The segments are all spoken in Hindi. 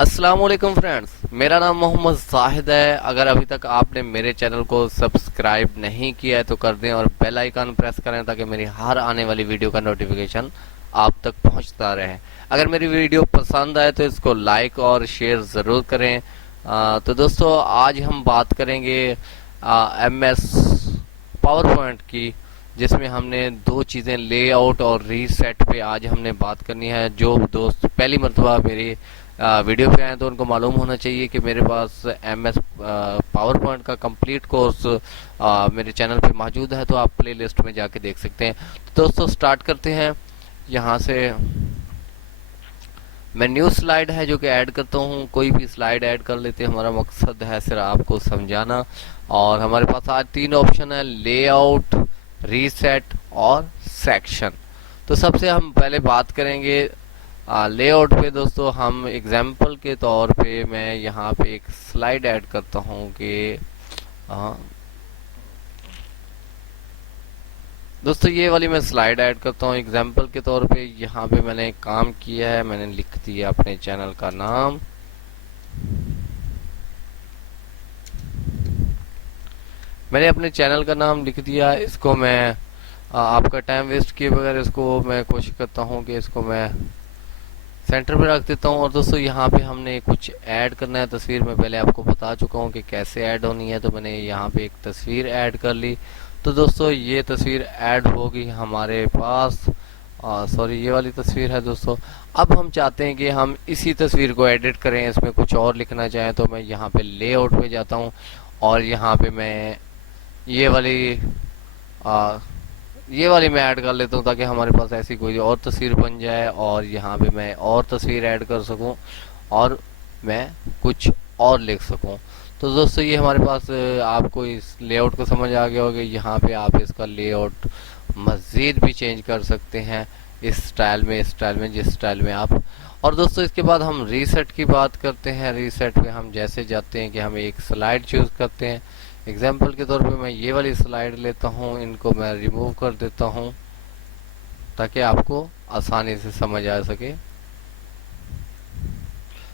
अस्सलाम वालेकुम फ्रेंड्स, मेरा नाम मोहम्मद जाहिद है। अगर अभी तक आपने मेरे चैनल को सब्सक्राइब नहीं किया है तो कर दें और बेल आइकन प्रेस करें ताकि मेरी हर आने वाली वीडियो का नोटिफिकेशन आप तक पहुंचता रहे। अगर मेरी वीडियो पसंद आए तो इसको लाइक और शेयर ज़रूर करें। तो दोस्तों, आज हम बात करेंगे MS पावर पॉइंट की, जिसमें हमने दो चीज़ें लेआउट और रीसेट पे आज हमने बात करनी है। जो दोस्त पहली मरतबा मेरी वीडियो पे आए तो उनको मालूम होना चाहिए कि मेरे पास MS पावर पॉइंट का कंप्लीट कोर्स मेरे चैनल पे मौजूद है, तो आप प्ले लिस्ट में जाके देख सकते हैं। तो दोस्तों, स्टार्ट करते हैं। यहाँ से मैं न्यू स्लाइड है जो कि ऐड करता हूँ। कोई भी स्लाइड ऐड कर लेते हैं, हमारा मकसद है सिर्फ आपको समझाना। और हमारे पास आज तीन ऑप्शन है: लेआउट, रीसेट और सेक्शन। तो सबसे हम पहले बात करेंगे लेआउट पे। दोस्तों, हम एग्जाम्पल के तौर पे मैं यहाँ पे एक स्लाइड ऐड करता हूँ कि दोस्तों ये वाली मैं स्लाइड ऐड करता हूँ एग्जाम्पल के तौर पे। यहाँ पे मैंने एक काम किया है, मैंने लिख दिया अपने चैनल का नाम। मैंने अपने चैनल का नाम लिख दिया। इसको मैं आपका टाइम वेस्ट किए बगैर इसको मैं कोशिश करता हूँ कि इसको मैं सेंटर पे रख देता हूँ। और दोस्तों, यहाँ पे हमने कुछ ऐड करना है। तस्वीर में पहले आपको बता चुका हूँ कि कैसे ऐड होनी है, तो मैंने यहाँ पे एक तस्वीर ऐड कर ली। तो दोस्तों, ये तस्वीर ऐड होगी हमारे पास। सॉरी, ये वाली तस्वीर है दोस्तों। अब हम चाहते हैं कि हम इसी तस्वीर को एडिट करें, इसमें कुछ और लिखना चाहें, तो मैं यहाँ पे लेआउट पे जाता हूँ और यहाँ पे मैं ये वाली आ, ये वाली मैं ऐड कर लेता हूँ ताकि हमारे पास ऐसी कोई और तस्वीर बन जाए और यहाँ पे मैं और तस्वीर ऐड कर सकूँ और मैं कुछ और लिख सकूँ। तो दोस्तों, ये हमारे पास आपको इस लेआउट को समझ आ गया होगा। यहाँ पे आप इसका लेआउट मज़ीद भी चेंज कर सकते हैं इस स्टाइल में जिस स्टाइल में आप। और दोस्तों, इसके बाद हम रीसेट की बात करते हैं। रीसेट पे हम जैसे जाते हैं कि हम एक स्लाइड चूज़ करते हैं। एग्जाम्पल के तौर पे मैं ये वाली स्लाइड लेता हूँ, इनको मैं रिमूव कर देता हूँ ताकि आपको आसानी से समझ आ सके।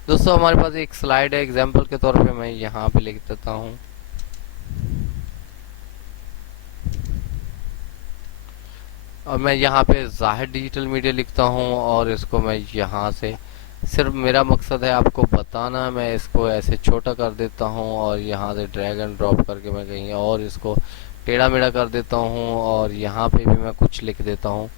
दोस्तों, हमारे पास एक स्लाइड है, एग्जाम्पल के तौर पे मैं यहाँ पे लिख देता हूँ और मैं यहाँ पे जाहिर डिजिटल मीडिया लिखता हूँ और इसको मैं यहाँ से, सिर्फ मेरा मकसद है आपको बताना, मैं इसको ऐसे छोटा कर देता हूँ और यहाँ से ड्रैग एंड ड्रॉप करके मैं कहीं और इसको टेढ़ा मेढ़ा कर देता हूँ और यहाँ पे भी मैं कुछ लिख देता हूँ,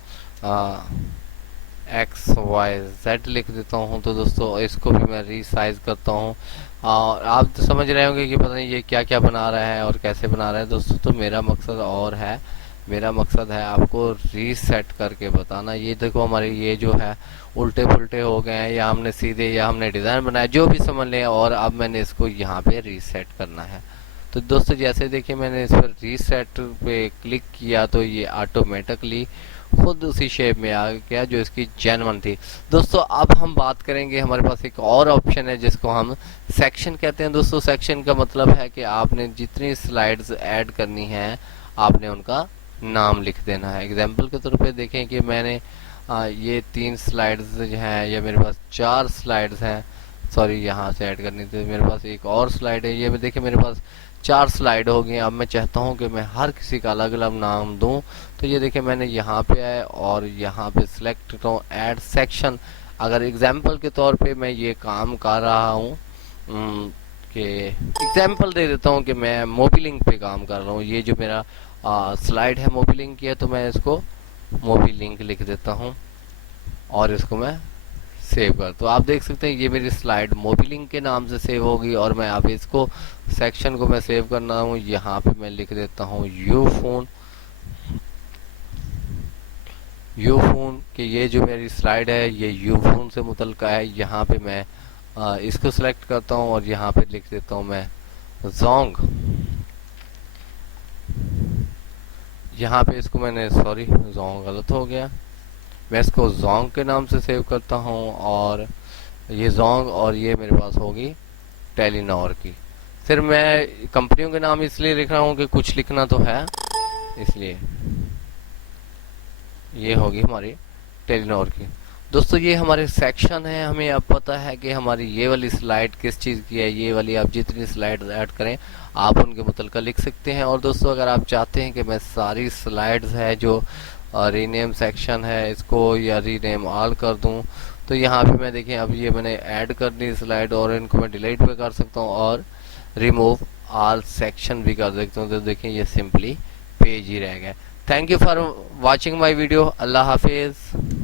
XYZ लिख देता हूँ। तो दोस्तों, इसको भी मैं रीसाइज करता हूँ। और आप तो समझ रहे होंगे कि पता नहीं ये क्या क्या बना रहा है और कैसे बना रहा है। दोस्तों, तो मेरा मकसद और है, मेरा मकसद है आपको रीसेट करके बताना। ये देखो, हमारे ये जो है उल्टे पुल्टे हो गए हैं, या हमने सीधे, या हमने डिज़ाइन बनाया, जो भी समझ लें। और अब मैंने इसको यहाँ पे रीसेट करना है। तो दोस्तों, जैसे देखिए मैंने इस पर रीसेट पे क्लिक किया तो ये ऑटोमेटिकली खुद उसी शेप में आ गया जो इसकी जेन्युइन थी। दोस्तों, अब हम बात करेंगे, हमारे पास एक और ऑप्शन है जिसको हम सेक्शन कहते हैं। दोस्तों, सेक्शन का मतलब है कि आपने जितनी स्लाइड्स ऐड करनी है आपने उनका नाम लिख देना है। एग्जाम्पल के तौर पे देखें कि मैंने ये 3 स्लाइड्स हैं, या मेरे पास 4 स्लाइड्स हैं। सॉरी, यहाँ से ऐड करनी थी, मेरे पास एक और स्लाइड है। ये देखिए मेरे पास 4 स्लाइड हो गई। अब मैं चाहता हूँ कि मैं हर किसी का अलग अलग नाम दूँ। तो ये देखिए मैंने यहाँ पे आए और यहाँ पे सिलेक्ट करता हूँ ऐड सेक्शन। अगर एग्जाम्पल के तौर पे मैं ये काम कर रहा हूँ कि एग्जाम्पल दे देता हूँ कि मैं मोबी लिंक पे काम कर रहा हूँ। ये जो मेरा स्लाइड है मोबी लिंक की है, तो मैं इसको मोबी लिंक लिख देता हूँ और इसको मैं सेव कर। तो आप देख सकते हैं ये मेरी स्लाइड मोबी लिंक के नाम से सेव होगी। और मैं अब इसको सेक्शन को मैं सेव करना हूँ, यहाँ पे मैं लिख देता हूँ यू फोन कि ये जो मेरी स्लाइड है ये यू फोन से मुतल्लिका है। यहाँ पे मैं इसको सिलेक्ट करता हूँ और यहाँ पे लिख देता हूँ मैं जोंग। यहाँ पे इसको मैंने, सॉरी जोंग गलत हो गया, मैं इसको जोंग के नाम से सेव करता हूँ। और ये जोंग और ये मेरे पास होगी टेलीनॉर की। फिर मैं कंपनियों के नाम इसलिए लिख रहा हूँ कि कुछ लिखना तो है, इसलिए ये होगी हमारी टेलीनॉर की। दोस्तों ये हमारे सेक्शन है, हमें अब पता है कि हमारी ये वाली स्लाइड किस चीज़ की है। ये वाली आप जितनी स्लाइड ऐड करें आप उनके मुतलका लिख सकते हैं। और दोस्तों अगर आप चाहते हैं कि मैं सारी स्लाइड्स है जो रीनेम सेक्शन है इसको या रीनेम ऑल कर दूं, तो यहाँ पे मैं देखें अब ये मैंने ऐड कर दी स्लाइड और इनको मैं डिलीट भी कर सकता हूँ और रिमूव ऑल सेक्शन भी कर सकता हूँ। तो देखें ये सिंपली पेज ही रह गया। Thank you for watching my video. अल्लाह हाफिज़।